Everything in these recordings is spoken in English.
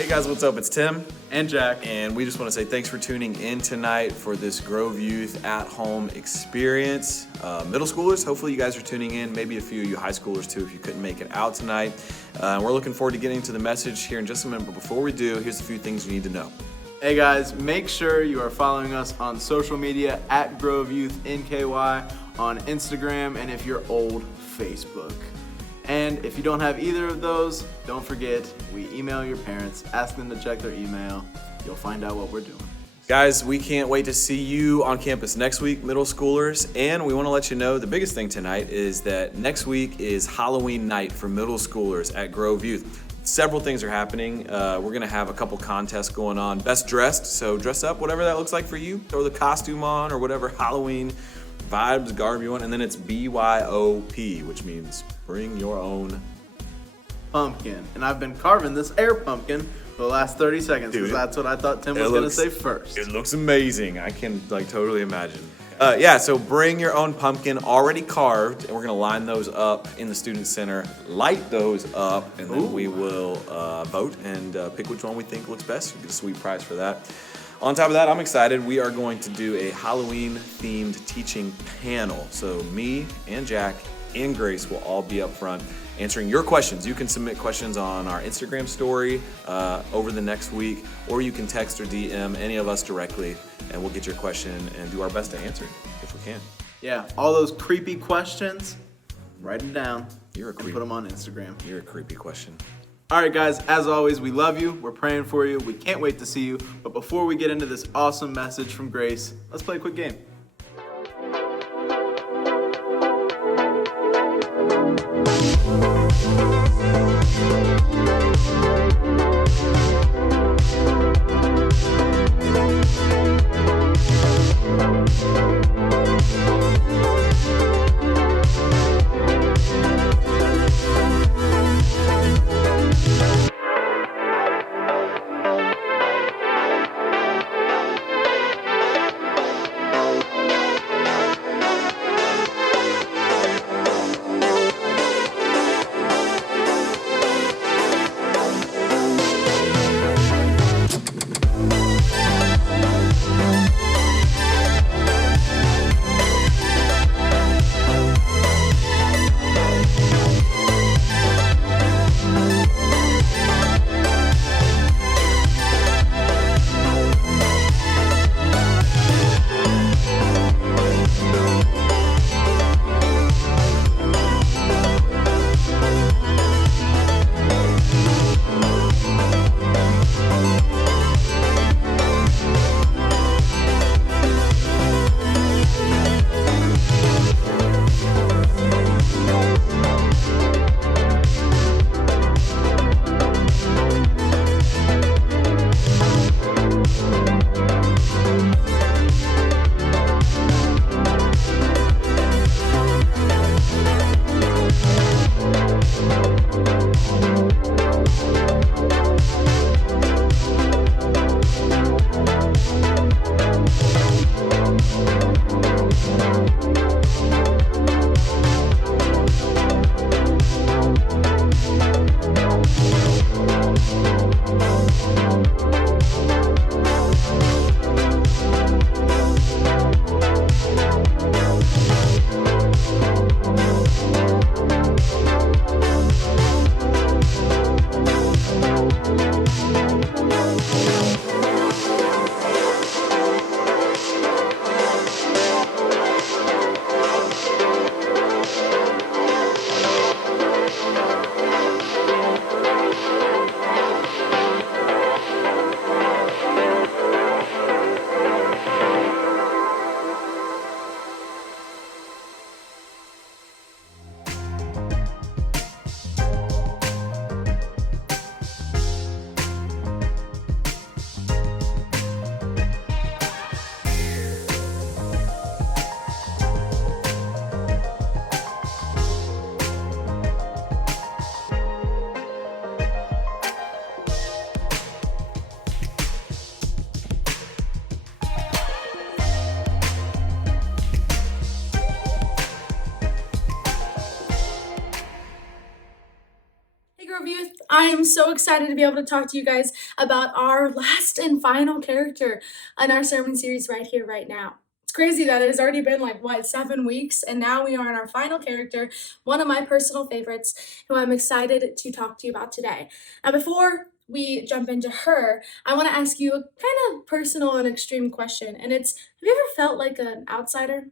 Hey guys, what's up? It's Tim. And Jack. And we just want to say thanks for tuning in tonight for this Grove Youth at-home experience. Middle schoolers, hopefully you guys are tuning in. Maybe a few of you high schoolers too if you couldn't make it out tonight. We're looking forward to getting to the message here in just a minute. But before we do, here's a few things you need to know. Hey guys, make sure you are following us on social media at Grove Youth NKY on Instagram, and if you're old, Facebook. And if you don't have either of those, don't forget, we email your parents, ask them to check their email. You'll find out what we're doing. Guys, we can't wait to see you on campus next week, middle schoolers. And we want to let you know the biggest thing tonight is that next week is Halloween night for middle schoolers at Grove Youth. Several things are happening. We're going to have a couple contests going on. Best dressed, so dress up, whatever that looks like for you. Throw the costume on or whatever Halloween vibes, garb you want. And then it's BYOP, which means bring your own pumpkin. And I've been carving this air pumpkin for the last 30 seconds because that's what I thought Tim was going to say first. It looks amazing. I can totally imagine. So bring your own pumpkin already carved, and we're gonna line those up in the student center, light those up, and then we will vote and pick which one we think looks best. You get a sweet prize for that. On top of that, I'm excited. We are going to do a Halloween-themed teaching panel. So me and Jack and Grace will all be up front answering your questions. You can submit questions on our Instagram story over the next week, or you can text or DM any of us directly, and we'll get your question and do our best to answer it if we can. Yeah, all those creepy questions, write them down. You're a creep. And put them on Instagram. You're a creepy question. All right, guys, as always, we love you. We're praying for you. We can't wait to see you. But before we get into this awesome message from Grace, let's play a quick game. Grove Youth. I am so excited to be able to talk to you guys about our last and final character in our sermon series right here, right now. It's crazy that it has already been 7 weeks, and now we are on our final character, one of my personal favorites, who I'm excited to talk to you about today. Now, before we jump into her, I want to ask you a kind of personal and extreme question, and it's, have you ever felt like an outsider?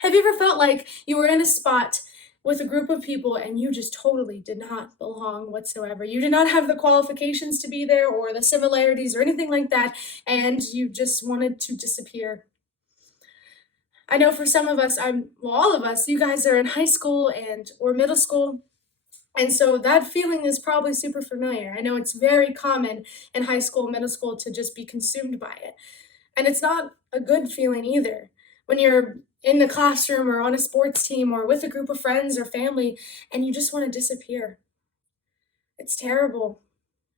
Have you ever felt like you were in a spot with a group of people and you just totally did not belong whatsoever? You did not have the qualifications to be there or the similarities or anything like that, and you just wanted to disappear. I know for some of us, all of us, you guys are in high school or middle school, and so that feeling is probably super familiar. I know it's very common in high school, middle school to just be consumed by it. And it's not a good feeling either. When you're in the classroom or on a sports team or with a group of friends or family and you just want to disappear. It's terrible.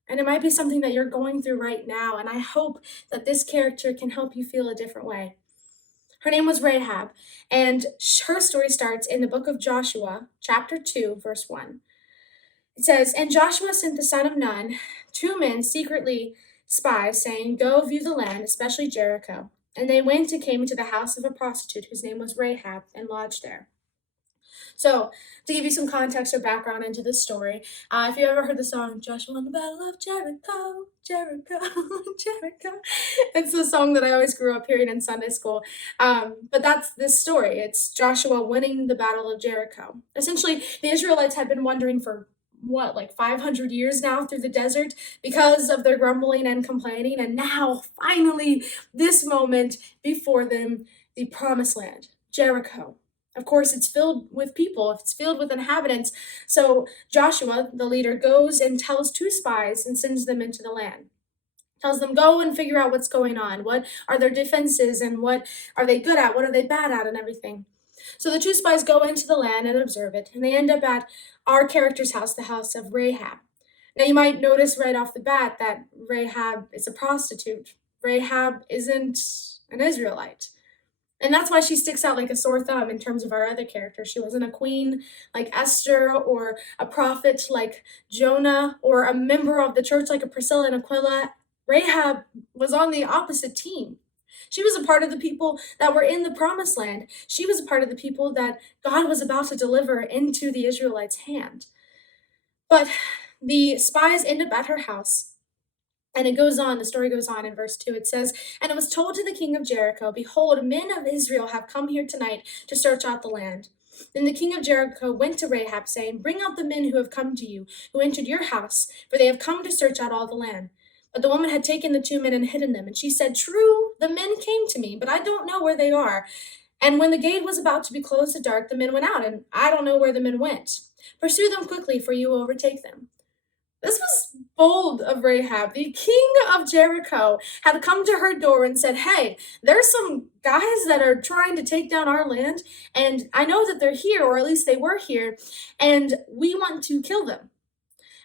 And it might be something that you're going through right now. And I hope that this character can help you feel a different way. Her name was Rahab, and her story starts in the book of Joshua, chapter 2, verse 1. It says, "And Joshua sent the son of Nun, 2 men secretly spies, saying, 'Go view the land, especially Jericho.' And they went and came into the house of a prostitute whose name was Rahab, and lodged there." So, to give you some context or background into this story, if you ever heard the song, "Joshua on the Battle of Jericho, Jericho, Jericho," it's the song that I always grew up hearing in Sunday school. But that's this story. It's Joshua winning the Battle of Jericho. Essentially, the Israelites had been wandering for 500 years now through the desert because of their grumbling and complaining, and now finally this moment before them, the promised land, Jericho. Of course, it's filled with people, it's filled with inhabitants. So Joshua, the leader, goes and tells 2 spies and sends them into the land. Tells them, go and figure out what's going on. What are their defenses and what are they good at? What are they bad at and everything. So the 2 spies go into the land and observe it, and they end up at our character's house, the house of Rahab. Now you might notice right off the bat that Rahab is a prostitute. Rahab isn't an Israelite. And that's why she sticks out like a sore thumb in terms of our other characters. She wasn't a queen like Esther or a prophet like Jonah or a member of the church like a Priscilla and Aquila. Rahab was on the opposite team. She was a part of the people that were in the promised land. She was a part of the people that God was about to deliver into the Israelites' hand. But the spies end up at her house. And the story goes on in verse 2. It says, "And it was told to the king of Jericho, 'Behold, men of Israel have come here tonight to search out the land.' Then the king of Jericho went to Rahab, saying, 'Bring out the men who have come to you, who entered your house, for they have come to search out all the land.' But the woman had taken the 2 men and hidden them. And she said, 'True, the men came to me, but I don't know where they are. And when the gate was about to be closed at dark, the men went out, and I don't know where the men went. Pursue them quickly, for you will overtake them.'" This was bold of Rahab. The king of Jericho had come to her door and said, "Hey, there's some guys that are trying to take down our land, and I know that they're here, or at least they were here, and we want to kill them."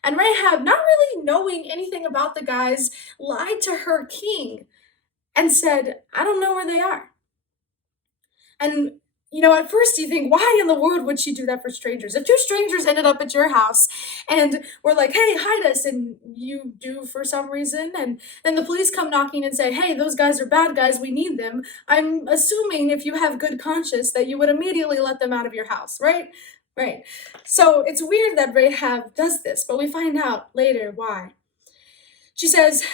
And Rahab, not really knowing anything about the guys, lied to her king and said, "I don't know where they are." And at first you think, why in the world would she do that for strangers? If 2 strangers ended up at your house and were like, "Hey, hide us," and you do for some reason, and then the police come knocking and say, "Hey, those guys are bad guys, we need them," I'm assuming if you have good conscience that you would immediately let them out of your house, right? Right. So it's weird that Rahab does this, but we find out later why. She says,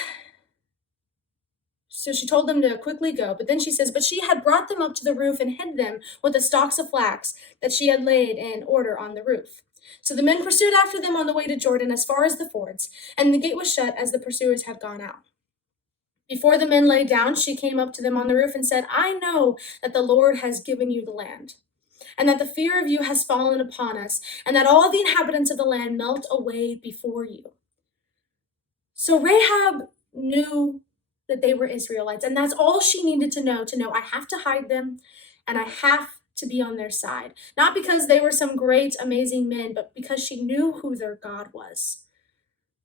so she told them to quickly go, but then she says, "But she had brought them up to the roof and hid them with the stalks of flax that she had laid in order on the roof. So the men pursued after them on the way to Jordan as far as the fords, and the gate was shut as the pursuers had gone out. Before the men lay down, she came up to them on the roof and said, 'I know that the Lord has given you the land, and that the fear of you has fallen upon us, and that all the inhabitants of the land melt away before you.'" So Rahab knew that they were Israelites, and that's all she needed to know, I have to hide them, and I have to be on their side. Not because they were some great, amazing men, but because she knew who their God was.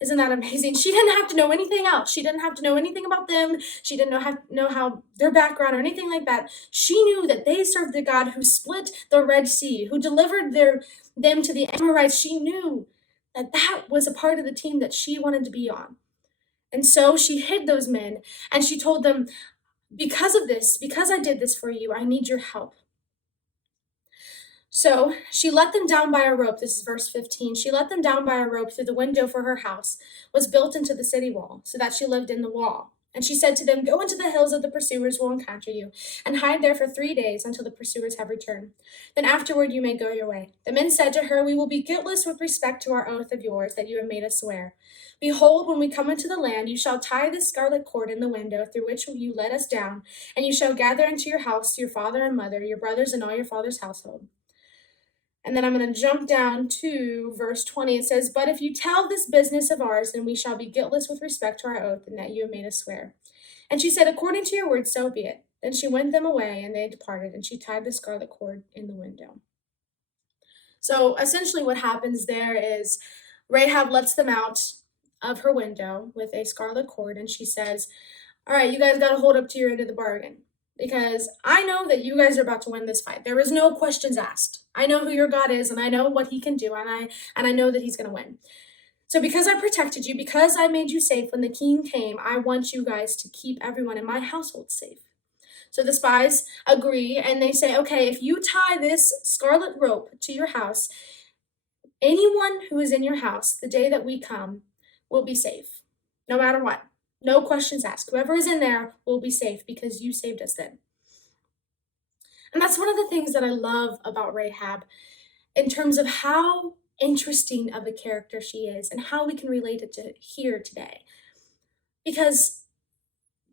Isn't that amazing? She didn't have to know anything else. She didn't have to know anything about them. She didn't know how their background or anything like that. She knew that they served the God who split the Red Sea, who delivered them to the Amorites. She knew that was a part of the team that she wanted to be on. And so she hid those men and she told them, because of this, because I did this for you, I need your help. So she let them down by a rope. This is verse 15. She let them down by a rope through the window, for her house was built into the city wall, so that she lived in the wall. And she said to them, go into the hills of the pursuers will encounter you, and hide there for 3 days until the pursuers have returned. Then afterward you may go your way. The men said to her, we will be guiltless with respect to our oath of yours that you have made us swear. Behold, when we come into the land, you shall tie this scarlet cord in the window through which you let us down, and you shall gather into your house your father and mother, your brothers, and all your father's household. And then I'm going to jump down to verse 20. It says, but if you tell this business of ours, then we shall be guiltless with respect to our oath and that you have made us swear. And she said, according to your word, so be it. Then she went them away, and they departed, and she tied the scarlet cord in the window. So essentially what happens there is Rahab lets them out of her window with a scarlet cord, and she says, all right, you guys got to hold up to your end of the bargain, because I know that you guys are about to win this fight. There is no questions asked. I know who your God is, and I know what he can do, and I know that he's going to win. So because I protected you, because I made you safe when the king came, I want you guys to keep everyone in my household safe. So the spies agree, and they say, okay, if you tie this scarlet rope to your house, anyone who is in your house the day that we come will be safe, no matter what. No questions asked. Whoever is in there will be safe because you saved us then. And that's one of the things that I love about Rahab in terms of how interesting of a character she is and how we can relate it to here today. Because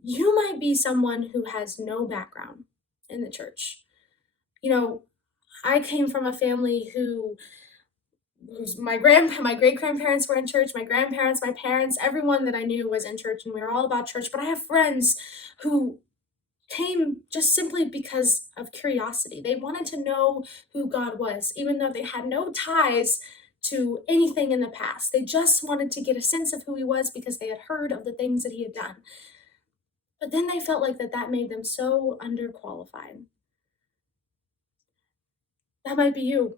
you might be someone who has no background in the church. You know, I came from a family whose my great-grandparents were in church, my grandparents, my parents, everyone that I knew was in church, and we were all about church. But I have friends who came just simply because of curiosity. They wanted to know who God was, even though they had no ties to anything in the past. They just wanted to get a sense of who he was because they had heard of the things that he had done. But then they felt like that made them so underqualified. That might be you.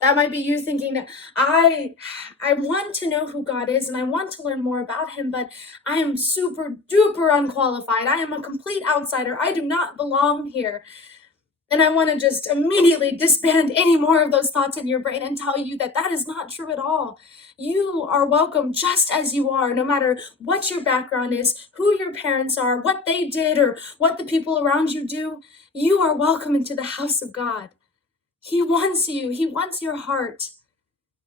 That might be you thinking, I want to know who God is and I want to learn more about him, but I am super duper unqualified. I am a complete outsider. I do not belong here. And I want to just immediately disband any more of those thoughts in your brain and tell you that that is not true at all. You are welcome just as you are, no matter what your background is, who your parents are, what they did, or what the people around you do. You are welcome into the house of God. He wants you. He wants your heart.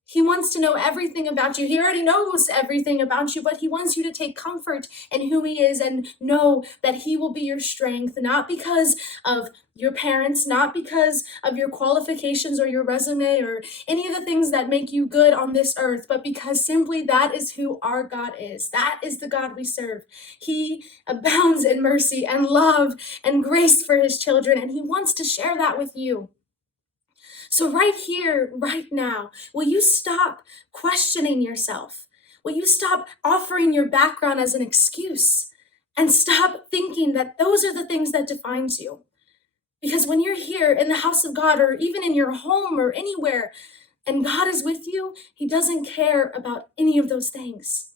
He wants to know everything about you. He already knows everything about you, but he wants you to take comfort in who he is and know that he will be your strength, not because of your parents, not because of your qualifications or your resume or any of the things that make you good on this earth, but because simply that is who our God is. That is the God we serve. He abounds in mercy and love and grace for his children, and he wants to share that with you. So right here, right now, will you stop questioning yourself? Will you stop offering your background as an excuse and stop thinking that those are the things that defines you? Because when you're here in the house of God or even in your home or anywhere and God is with you, he doesn't care about any of those things.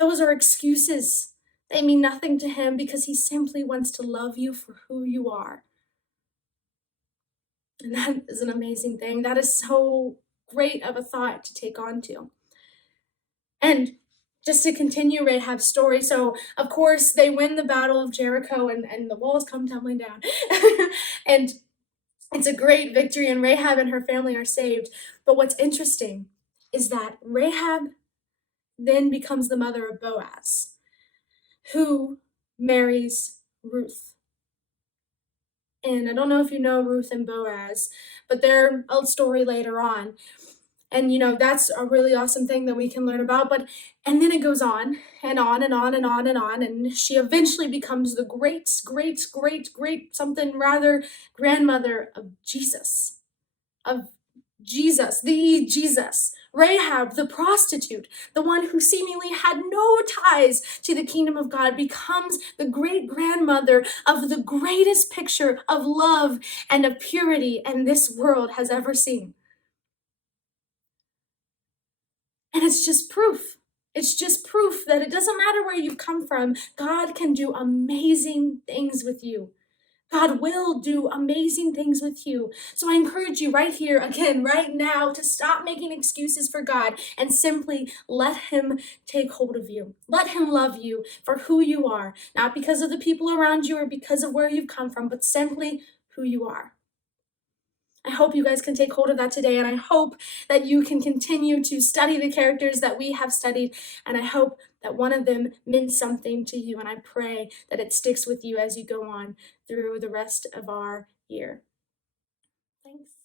Those are excuses. They mean nothing to him because he simply wants to love you for who you are. And that is an amazing thing. That is so great of a thought to take on to. And just to continue Rahab's story, so of course they win the battle of Jericho and the walls come tumbling down. And it's a great victory and Rahab and her family are saved. But what's interesting is that Rahab then becomes the mother of Boaz, who marries Ruth. And I don't know if you know Ruth and Boaz, but they're a story later on. And, that's a really awesome thing that we can learn about. And then it goes on and on and on and on and on. And she eventually becomes the great something rather grandmother of Jesus, the Jesus. Rahab, the prostitute, the one who seemingly had no ties to the kingdom of God, becomes the great-grandmother of the greatest picture of love and of purity and this world has ever seen. it's just proof. It's just proof that it doesn't matter where you've come from, God can do amazing things with you. God will do amazing things with you. So I encourage you right here, again, right now, to stop making excuses for God and simply let Him take hold of you. Let Him love you for who you are, not because of the people around you or because of where you've come from, but simply who you are. I hope you guys can take hold of that today, and I hope that you can continue to study the characters that we have studied, and I hope that one of them meant something to you, and I pray that it sticks with you as you go on through the rest of our year. Thanks.